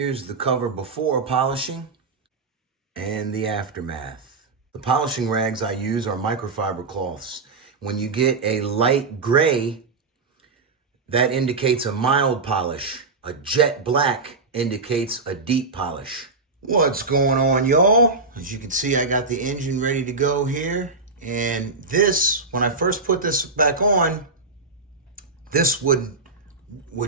Here's the cover before polishing and the aftermath. The polishing rags I use are microfiber cloths. When you get a light gray, that indicates a mild polish. A jet black indicates a deep polish. What's going on, y'all? As you can see, I got the engine ready to go here. And this, when I first put this back on, this would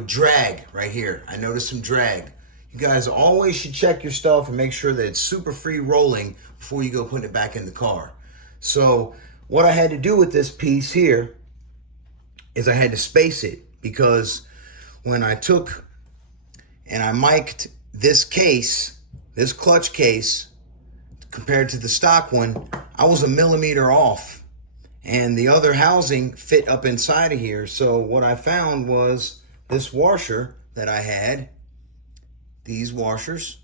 drag right here. I noticed some drag. You guys always should check your stuff and make sure that it's super free rolling before you go putting it back in the car. So what I had to do with this piece here is I had to space it, because when I took and I mic'd this case, this clutch case, compared to the stock one, I was a millimeter off, and the other housing fit up inside of here. So what I found was this washer that I had, these washers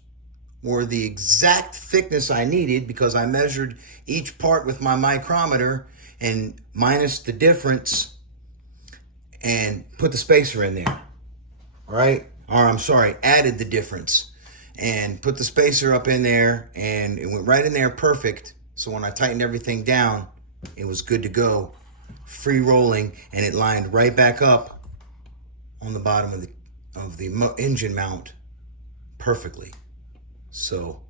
were the exact thickness I needed, because I measured each part with my micrometer and minus the difference and put the spacer in there, right? Or I'm sorry, added the difference and put the spacer up in there, and it went right in there perfect. So when I tightened everything down, it was good to go, free rolling, and it lined right back up on the bottom of the engine mount perfectly. So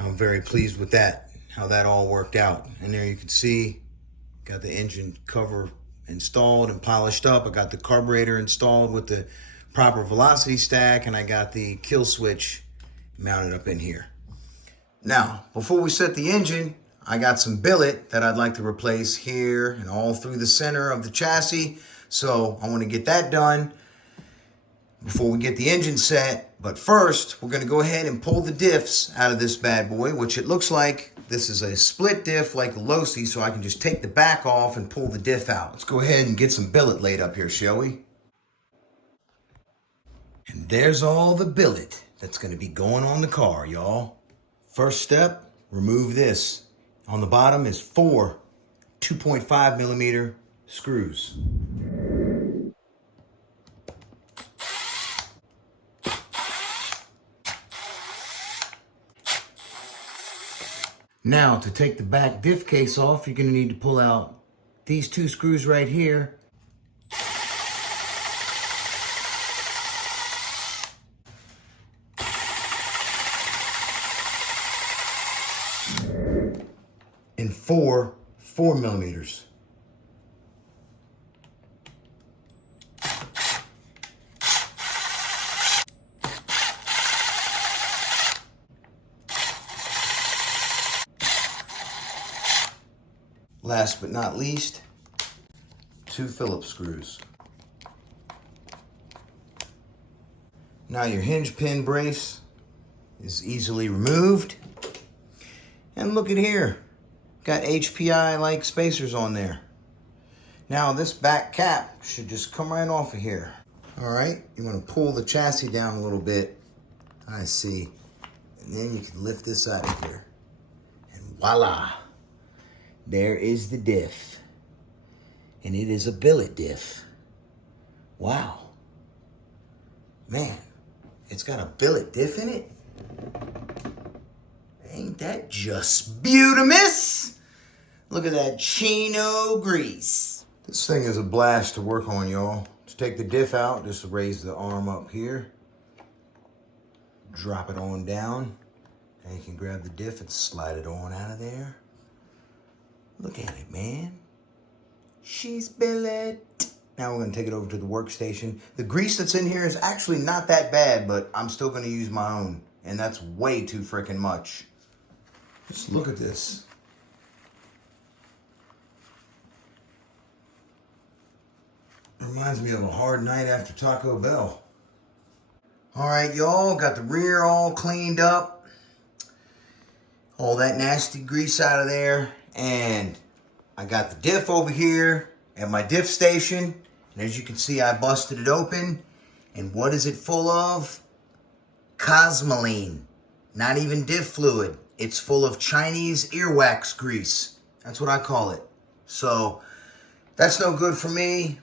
I'm very pleased with that, how that all worked out. And there you can see, got the engine cover installed and polished up. I got the carburetor installed with the proper velocity stack, and I got the kill switch mounted up in here. Now, before we set the engine, I got some billet that I'd like to replace here and all through the center of the chassis. So I want to get that done before we get the engine set. But first, we're going to go ahead and pull the diffs out of this bad boy, which it looks like this is a split diff like a Losi, so I can just take the back off and pull the diff out. Let's go ahead and get some billet laid up here, shall we? And there's all the billet that's going to be going on the car, y'all. First step, remove this. On the bottom is 4 2.5 millimeter screws. Now, to take the back diff case off, you're going to need to pull out these 2 screws right here. And 4 millimeters. Last but not least, 2 Phillips screws. Now your hinge pin brace is easily removed. And look at here, got HPI-like spacers on there. Now this back cap should just come right off of here. All right, you want to pull the chassis down a little bit. I see. And then you can lift this out of here. And voila. There is the diff. And it is a billet diff. Wow. Man, it's got a billet diff in it? Ain't that just beautimous? Look at that chino grease. This thing is a blast to work on, y'all. To take the diff out, just raise the arm up here. Drop it on down. And you can grab the diff and slide it on out of there. Look at it, man. She's billet. Now we're going to take it over to the workstation. The grease that's in here is actually not that bad, but I'm still going to use my own. And that's way too freaking much. Just look at this. Reminds me of a hard night after Taco Bell. All right, y'all. Got the rear all cleaned up. All that nasty grease out of there. And I got the diff over here at my diff station. And as you can see, I busted it open. And what is it full of? Cosmoline. Not even diff fluid. It's full of Chinese earwax grease. That's what I call it. So that's no good for me.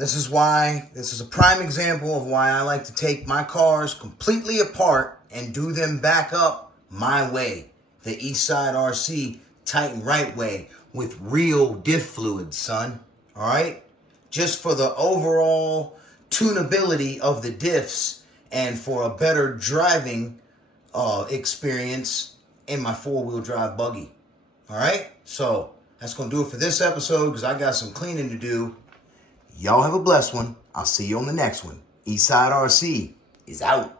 This is a prime example of why I like to take my cars completely apart and do them back up my way. The Eastside RC Titan right way with real diff fluid, son. All right? Just for the overall tunability of the diffs and for a better driving experience in my four-wheel drive buggy. All right? So that's going to do it for this episode because I got some cleaning to do. Y'all have a blessed one. I'll see you on the next one. Eastside RC is out.